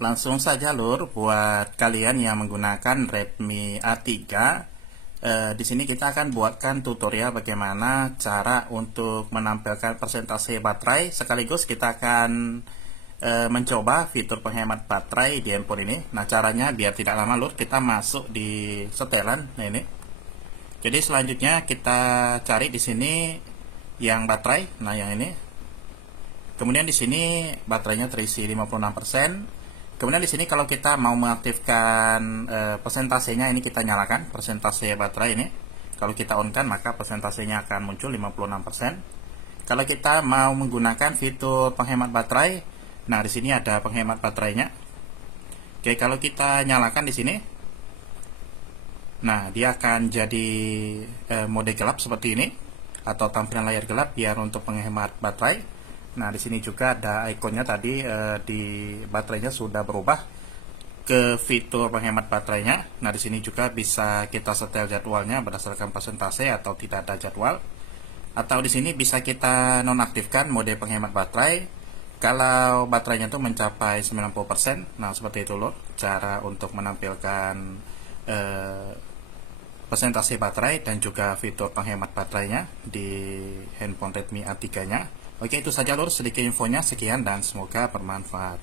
Langsung saja lur, buat kalian yang menggunakan Redmi A3, di sini kita akan buatkan tutorial bagaimana cara untuk menampilkan persentase baterai. Sekaligus kita akan mencoba fitur penghemat baterai di handphone ini. Nah, caranya biar tidak lama lur, kita masuk di setelan. Nah, ini. Jadi selanjutnya kita cari di sini yang baterai. Nah, yang ini. Kemudian di sini baterainya terisi 56%. Kemudian di sini kalau kita mau mengaktifkan persentasenya, ini kita nyalakan persentase baterai ini. Kalau kita on kan maka persentasenya akan muncul 56%. Kalau kita mau menggunakan fitur penghemat baterai, nah di sini ada penghemat baterainya. Oke, kalau kita nyalakan di sini, nah dia akan jadi mode gelap seperti ini atau tampilan layar gelap biar untuk penghemat baterai. Nah, di sini juga ada ikonnya tadi di baterainya sudah berubah ke fitur penghemat baterainya. Nah, di sini juga bisa kita setel jadwalnya berdasarkan persentase atau tidak ada jadwal. Atau di sini bisa kita nonaktifkan mode penghemat baterai kalau baterainya itu mencapai 90%. Nah, seperti itu loh cara untuk menampilkan persentase baterai dan juga fitur penghemat baterainya di handphone Redmi A3-nya. Oke, itu saja lur sedikit infonya. Sekian dan semoga bermanfaat.